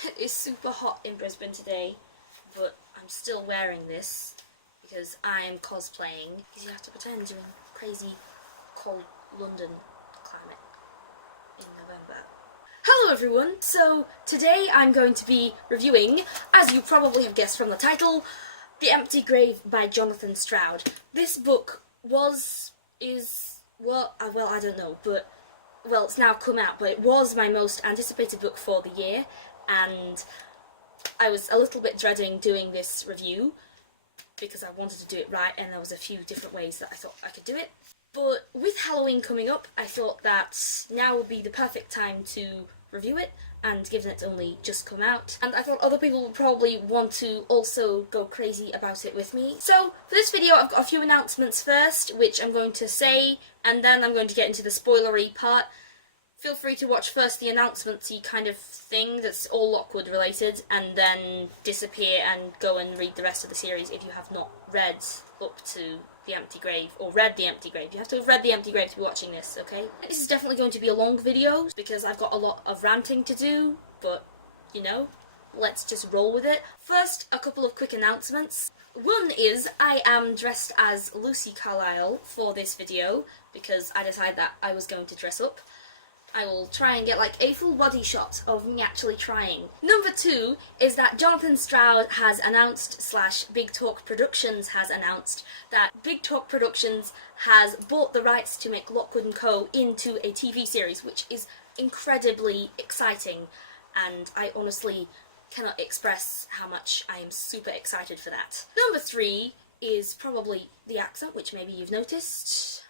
It's super hot in Brisbane today, but I'm still wearing this because I am cosplaying, because you have to pretend you're in crazy cold London climate in November. Hello everyone! So today I'm going to be reviewing, as you probably have guessed from the title, The Empty Grave by Jonathan Stroud. This book I don't know, but, well, it's now come out, but it was my most anticipated book for the year, and I was a little bit dreading doing this review because I wanted to do it right, and there was a few different ways that I thought I could do it. But with Halloween coming up, I thought that now would be the perfect time to review it, and given it's only just come out, and I thought other people would probably want to also go crazy about it with me. So for this video I've got a few announcements first, which I'm going to say, and then I'm going to get into the spoilery part. Feel free to watch first the announcements-y kind of thing that's all Lockwood related, and then disappear and go and read the rest of the series if you have not read up to The Empty Grave, or read The Empty Grave. You have to have read The Empty Grave to be watching this, okay? This is definitely going to be a long video, because I've got a lot of ranting to do, but, you know, let's just roll with it. First, a couple of quick announcements. One is, I am dressed as Lucy Carlyle for this video, because I decided that I was going to dress up. I will try and get like a full body shot of me actually trying. Number two is that Jonathan Stroud has announced, / Big Talk Productions has announced, that Big Talk Productions has bought the rights to make Lockwood&Co into a TV series, which is incredibly exciting, and I honestly cannot express how much I am super excited for that. Number three is probably the accent, which maybe you've noticed.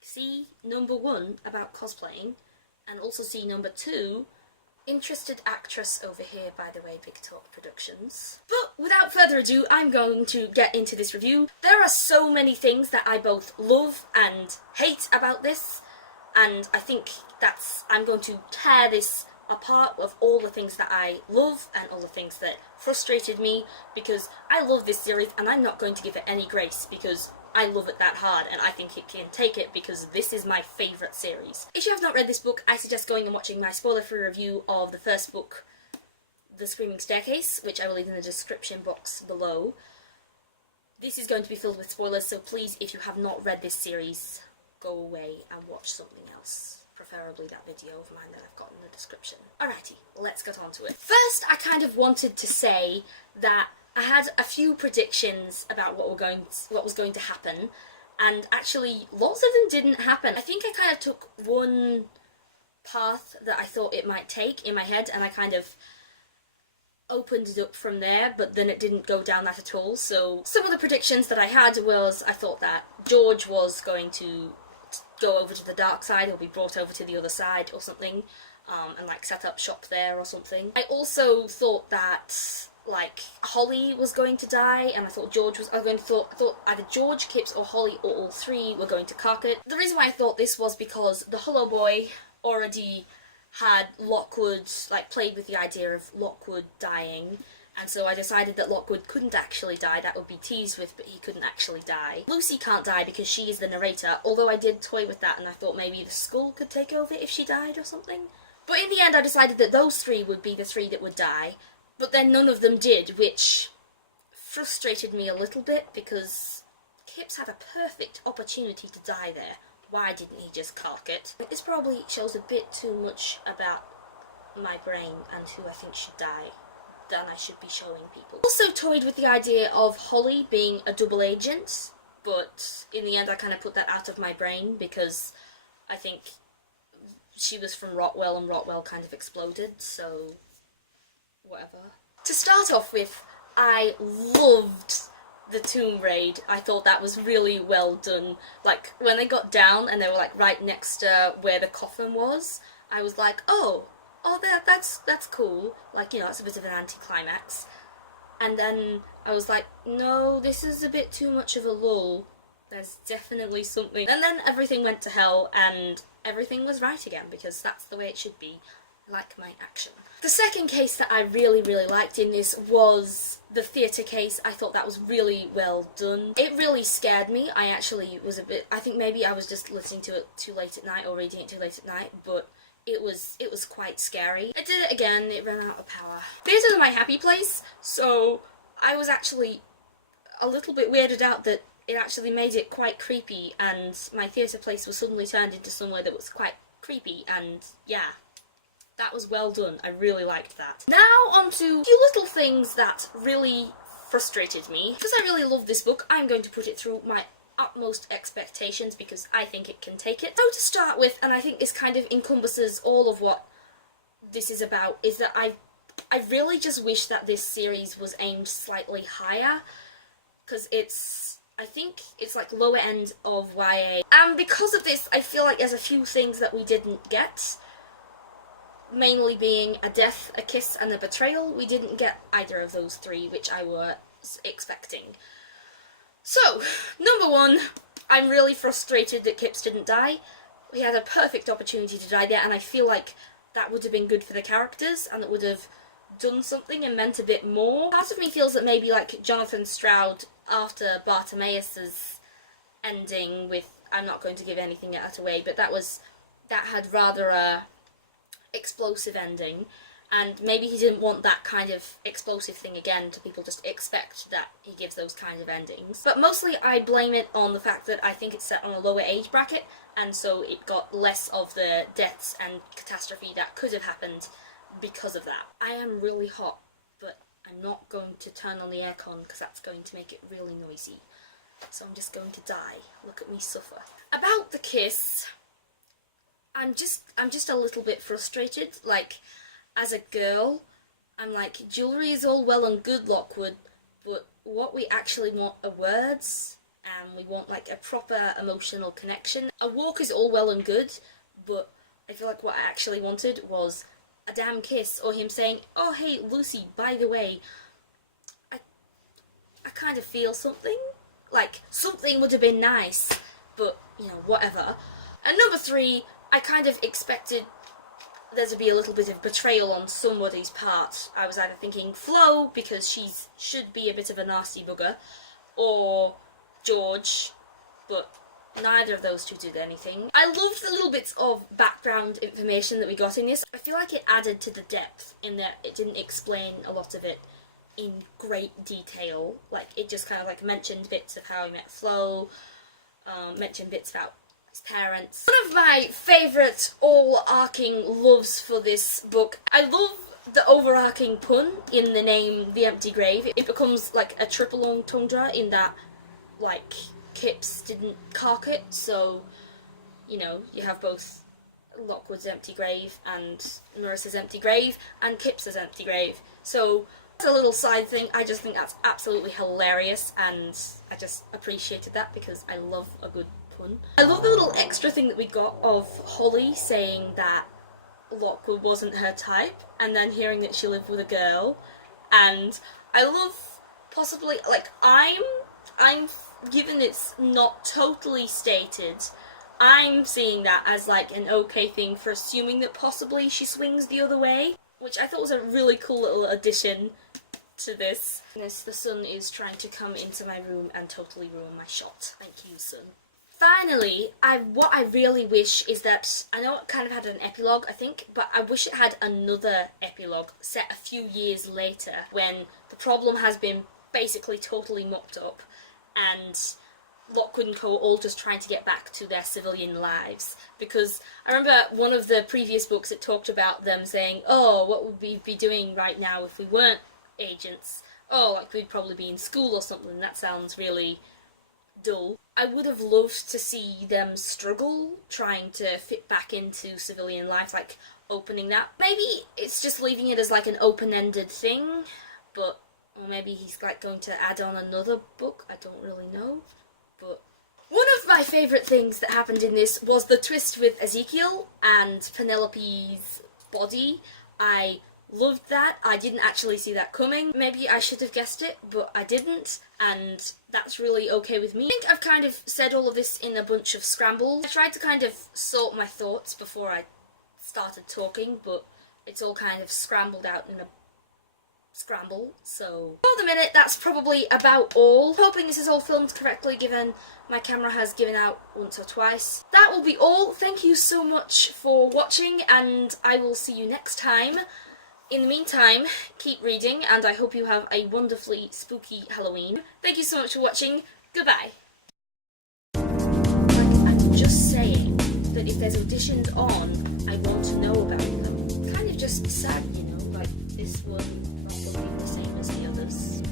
See number one about cosplaying, and also see number two, interested actress over here, by the way, Big Talk Productions. But without further ado, I'm going to get into this review. There are so many things that I both love and hate about this, and I think I'm going to tear this apart of all the things that I love and all the things that frustrated me, because I love this series and I'm not going to give it any grace because I love it that hard, and I think it can take it because this is my favourite series. If you have not read this book, I suggest going and watching my spoiler-free review of the first book, The Screaming Staircase, which I will leave in the description box below. This is going to be filled with spoilers, so please, if you have not read this series, go away and watch something else. Preferably that video of mine that I've got in the description. Alrighty, let's get on to it. First, I kind of wanted to say that I had a few predictions about what was going to happen, and actually lots of them didn't happen. I think I kind of took one path that I thought it might take in my head, and I kind of opened it up from there, but then it didn't go down that at all. So some of the predictions that I had was, I thought that George was going to go over to the dark side, or be brought over to the other side or something, and like set up shop there or something. I also thought that like Holly was going to die, and I thought I thought either George, Kipps, or Holly, or all three were going to cock it. The reason why I thought this was because the Hollow Boy already had Lockwood, like, played with the idea of Lockwood dying, and so I decided that Lockwood couldn't actually die. That would be teased with, but he couldn't actually die. Lucy can't die because she is the narrator, although I did toy with that and I thought maybe the skull could take over if she died or something. But in the end I decided that those three would be the three that would die, but then none of them did, which frustrated me a little bit because Kipps had a perfect opportunity to die there. Why didn't he just cock it? This probably shows a bit too much about my brain and who I think should die than I should be showing people. Also toyed with the idea of Holly being a double agent, but in the end I kind of put that out of my brain because I think she was from Rotwell and Rotwell kind of exploded, so whatever. To start off with, I loved the tomb raid. I thought that was really well done. Like, when they got down and they were like right next to where the coffin was, I was like, oh, that's cool. Like, you know, it's a bit of an anticlimax. And then I was like, no, this is a bit too much of a lull. There's definitely something. And then everything went to hell and everything was right again, because that's the way it should be. I like my action. The second case that I really liked in this was the theatre case. I thought that was really well done. It really scared me. I actually was I think maybe I was just listening to it too late at night or reading it too late at night, but it was quite scary. I did it again, it ran out of power. Theatre is my happy place, so I was actually a little bit weirded out that it actually made it quite creepy, and my theatre place was suddenly turned into somewhere that was quite creepy, and yeah. That was well done. I really liked that. Now on to a few little things that really frustrated me. Because I really love this book, I'm going to put it through my utmost expectations because I think it can take it. So to start with, and I think this kind of encompasses all of what this is about, is that I really just wish that this series was aimed slightly higher, because I think it's like lower end of YA. And because of this, I feel like there's a few things that we didn't get. Mainly being a death, a kiss, and a betrayal. We didn't get either of those three, which I was expecting. So, number one, I'm really frustrated that Kipps didn't die. He had a perfect opportunity to die there, and I feel like that would have been good for the characters, and it would have done something and meant a bit more. Part of me feels that maybe like Jonathan Stroud, after Bartimaeus's ending with, I'm not going to give anything else away, but that had rather a explosive ending, and maybe he didn't want that kind of explosive thing again to people just expect that he gives those kinds of endings. But mostly I blame it on the fact that I think it's set on a lower age bracket, and so it got less of the deaths and catastrophe that could have happened because of that. I am really hot, but I'm not going to turn on the aircon because that's going to make it really noisy. So I'm just going to die. Look at me suffer. About the kiss, I'm just a little bit frustrated. Like, as a girl, I'm like, jewellery is all well and good, Lockwood, but what we actually want are words, and we want like a proper emotional connection. A walk is all well and good, but I feel like what I actually wanted was a damn kiss, or him saying, oh hey Lucy, by the way, I kind of feel something. Like, something would have been nice, but, you know, whatever. And number three, I kind of expected there to be a little bit of betrayal on somebody's part. I was either thinking Flo, because she should be a bit of a nasty bugger, or George, but neither of those two did anything. I loved the little bits of background information that we got in this. I feel like it added to the depth in that it didn't explain a lot of it in great detail. Like, it just kind of like mentioned bits of how he met Flo, mentioned bits about parents. One of my favourite all-arcing loves for this book, I love the overarching pun in the name The Empty Grave. It becomes like a triple entendre in that, like, Kipps didn't cark it, so, you know, you have both Lockwood's empty grave and Marissa's empty grave and Kipps's empty grave. So that's a little side thing. I just think that's absolutely hilarious, and I just appreciated that because I love a good pun. I love the little extra thing that we got of Holly saying that Lockwood wasn't her type, and then hearing that she lived with a girl. And I love, possibly, like, I'm given it's not totally stated, I'm seeing that as like an okay thing for assuming that possibly she swings the other way, which I thought was a really cool little addition to this. The sun is trying to come into my room and totally ruin my shot. Thank you, sun. Finally, what I really wish is that, I know it kind of had an epilogue, I think, but I wish it had another epilogue set a few years later when the problem has been basically totally mopped up and Lockwood&Co all just trying to get back to their civilian lives. Because I remember one of the previous books, it talked about them saying, oh, what would we be doing right now if we weren't agents? Oh, like we'd probably be in school or something. That sounds really dull. I would have loved to see them struggle trying to fit back into civilian life, like opening that. Maybe it's just leaving it as like an open-ended thing, but or maybe he's like going to add on another book, I don't really know. But one of my favourite things that happened in this was the twist with Ezekiel and Penelope's body. I loved that. I didn't actually see that coming. Maybe I should have guessed it, but I didn't, and that's really okay with me. I think I've kind of said all of this in a bunch of scrambles. I tried to kind of sort my thoughts before I started talking, but it's all kind of scrambled out in a scramble, so for the minute that's probably about all. Hoping this is all filmed correctly given my camera has given out once or twice. That will be all. Thank you so much for watching and I will see you next time. In the meantime, keep reading and I hope you have a wonderfully spooky Halloween. Thank you so much for watching. Goodbye. Like, I'm just saying that if there's auditions on, I want to know about them. Kind of just sad, you know, like this one not looking the same as the others.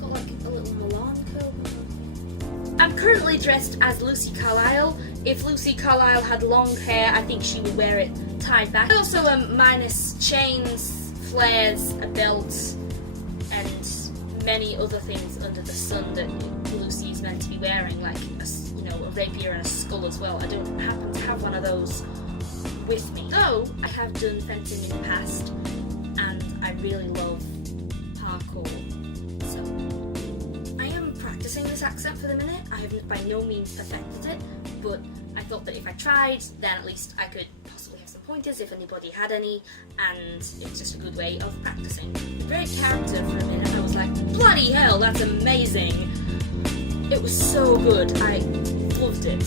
Got like a little Milan coat. I'm currently dressed as Lucy Carlisle. If Lucy Carlisle had long hair, I think she would wear it tied back. I also minus chains, flares, a belt, and many other things under the sun that Lucy's meant to be wearing, like a rapier and a skull as well. I don't happen to have one of those with me. Though I have done fencing in the past, and I really love parkour. So I am practicing this accent for the minute. I have by no means perfected it, but I thought that if I tried, then at least I could possibly have some pointers if anybody had any, and it was just a good way of practicing. The great character for a minute, I was like, bloody hell, that's amazing! It was so good, I loved it.